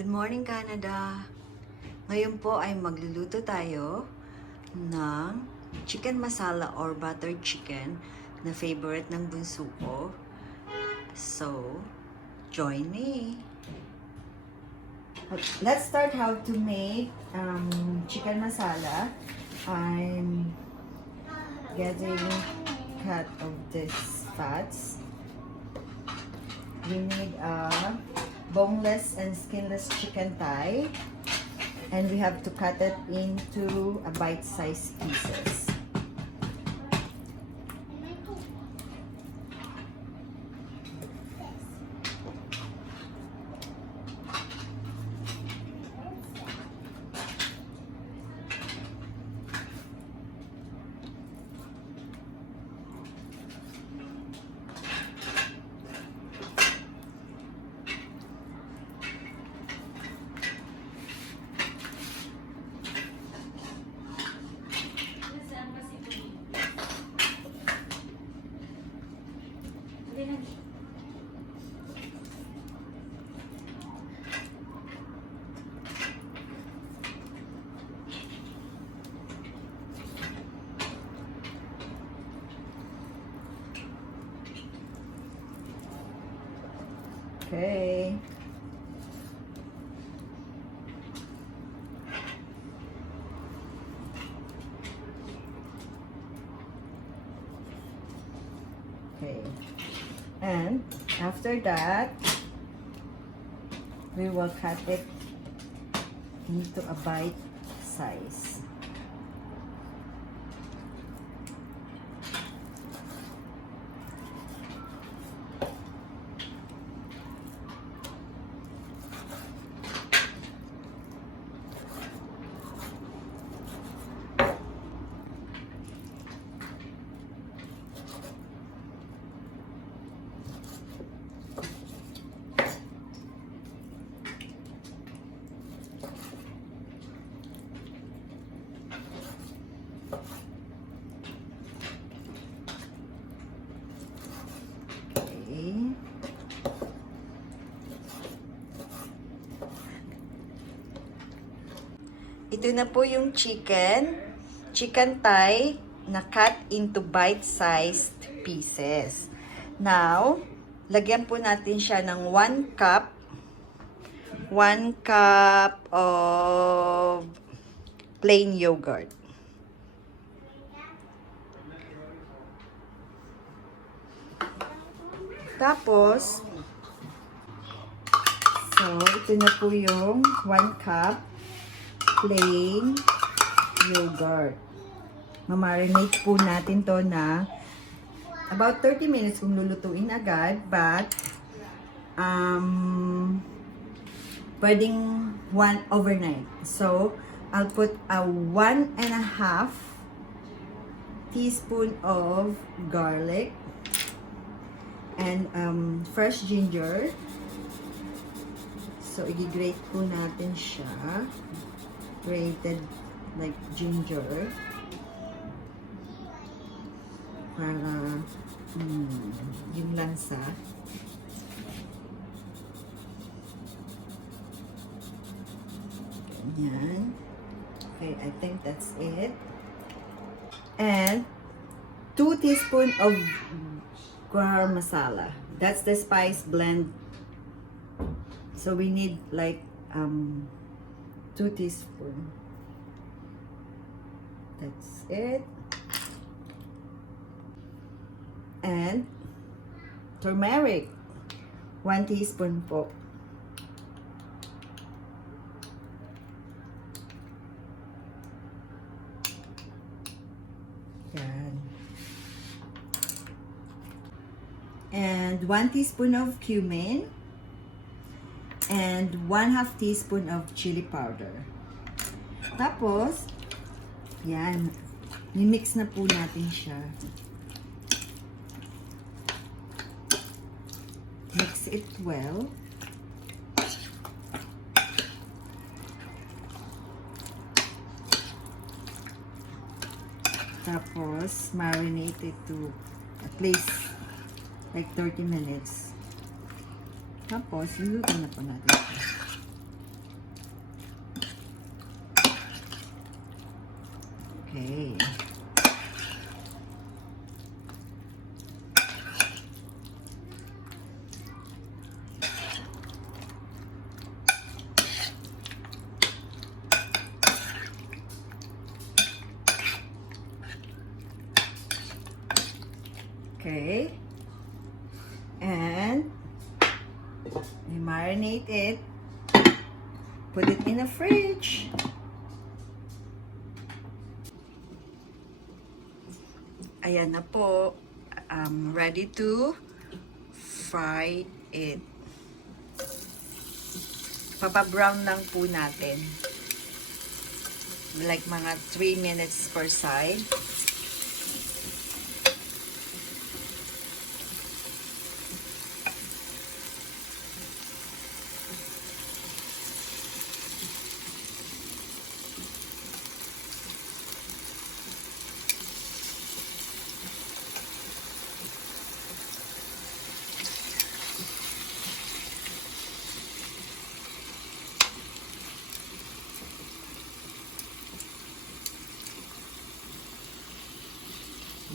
Good morning, Canada! Ngayon po ay magluluto tayo ng chicken masala or buttered chicken na favorite ng bunso ko. So, join me! Let's start how to make chicken masala. I'm getting cut of this fats. We need a boneless and skinless chicken thigh, and we have to cut it into a bite-sized pieces. Okay. Okay. And after that, we will cut it into a bite size. Ito na po yung chicken thigh na cut into bite-sized pieces. Now, lagyan po natin siya ng 1 cup of plain yogurt. Tapos, so, ito na po yung 1 cup plain yogurt. Mamarinate po natin to na about 30 minutes kung lulutuin agad, but pwedeng overnight. So, I'll put a 1.5 teaspoon of garlic and fresh ginger. So, i-grate po natin siya. Grated like ginger. Para yung lansa. Ganyan. Okay, I think that's it. And 2 teaspoons of garam masala. That's the spice blend. So we need like 2 teaspoons. That's it. And turmeric, 1 teaspoon po. Yan. And 1 teaspoon of cumin. And 1/2 teaspoon of chili powder. Tapos, yan. Mimix na po natin siya. Mix it well. Tapos, marinate it to at least like 30 minutes. Tapos, luluto na po natin. Okay. Okay. And you marinate it. Put it in the fridge. Ayan na po. Ready to fry it. Papa-brown lang po natin. Like mga 3 minutes per side.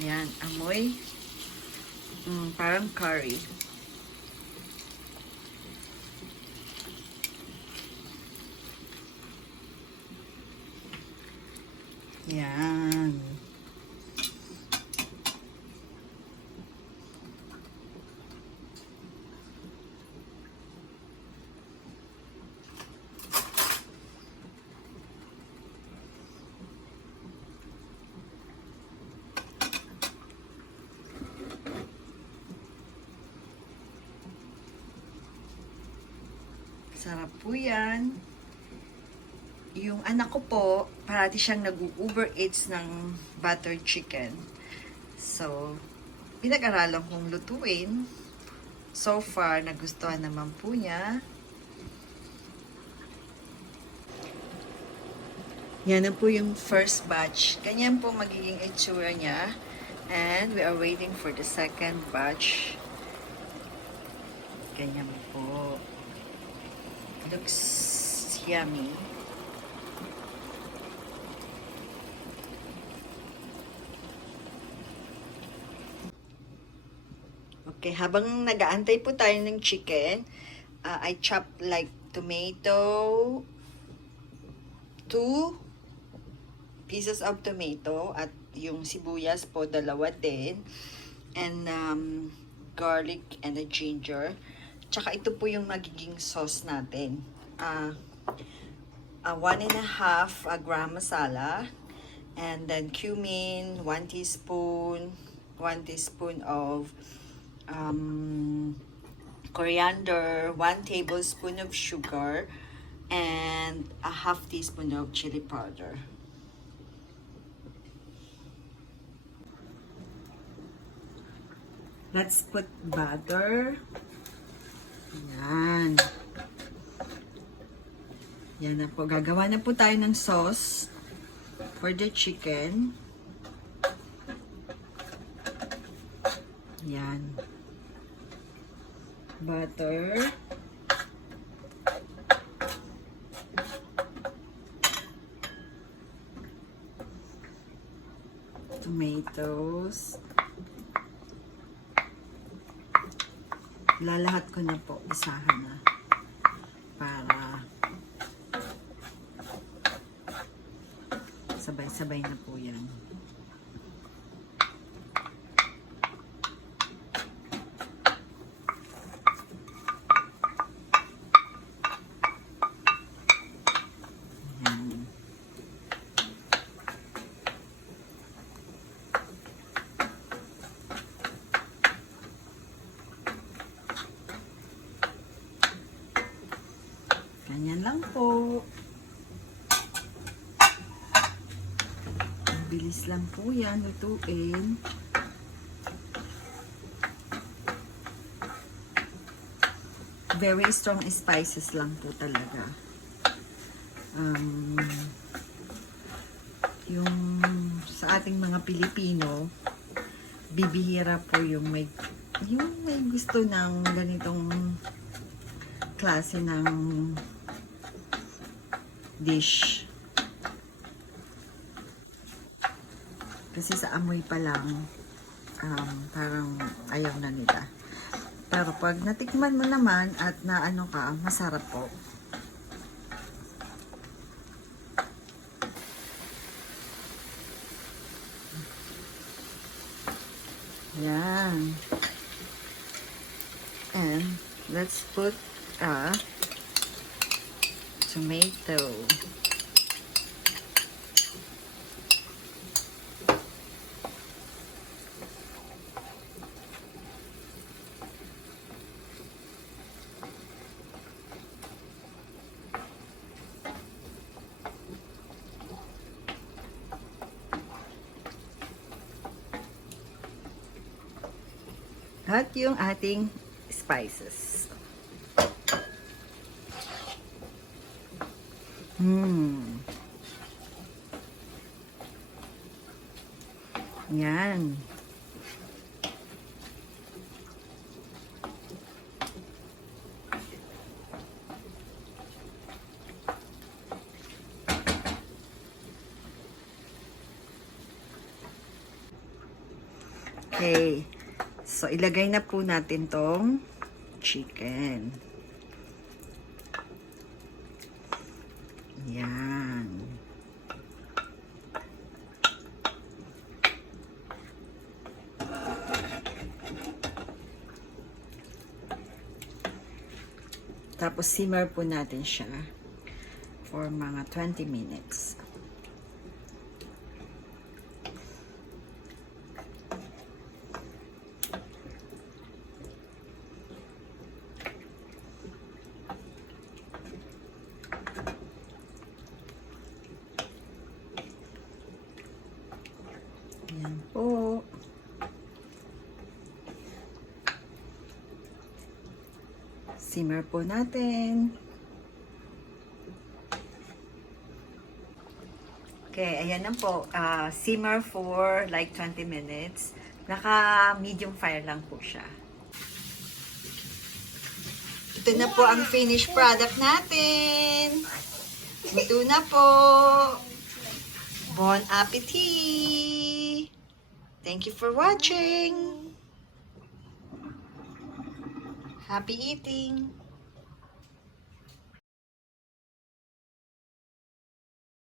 Yan, amoy. Parang curry. Yan. Sarap po yan. Yung anak ko po, parati siyang nag-Uber Eats ng buttered chicken. So, pinag-aralan kong lutuin. So far, nagustuhan naman po niya. Yan na po yung first batch. Ganyan po magiging itsura niya. And we are waiting for the second batch. Ganyan po. Looks yummy. Okay, habang nag-aantay po tayo ng chicken, I chop like tomato, 2 pieces of tomato, at yung sibuyas po, 2 din, and garlic and a ginger. Tsaka ito po yung magiging sauce natin. 1.5 gram masala, and then cumin, 1 teaspoon, 1 teaspoon of coriander, 1 tablespoon of sugar, and a half teaspoon of chili powder. Let's put butter. Yan. Yan na po. Gagawa na po tayo ng sauce for the chicken. Yan. Butter. Tomatoes. Lalahat ko na po. Isahan na. Para sabay-sabay na po yan. Ganyan lang po. Bilis lang po yan lutuin. Very strong spices lang po talaga. Yung sa ating mga Pilipino, bibihira po yung may gusto ng ganitong klase ng dish. Kasi sa amoy pa lang, parang ayaw na nila. Pero pag natikman mo naman at naano ka, masarap po. Yan. And let's put a tomato. At yung ating spices. Yan. Okay. So, ilagay na po natin tong chicken. Yan. Tapos, simmer po natin siya for mga 20 minutes. Yan po. Simmer po natin. Okay, ayan na po. Simmer for like 20 minutes. Naka-medium fire lang po siya. Ito na po ang finished product natin. Ito na po. Bon appetit! Thank you for watching. Happy eating!